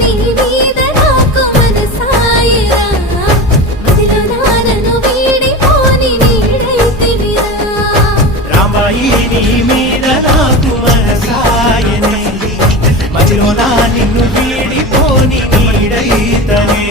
నీ మీద నాకు మనసాయరా మదిలో నానను వీడిపోని నీడైతివిరా రామాయి నీ మీద నాకు మనసాయనే మదిలో నా నిన్ను వీడిపోని నీడైతనే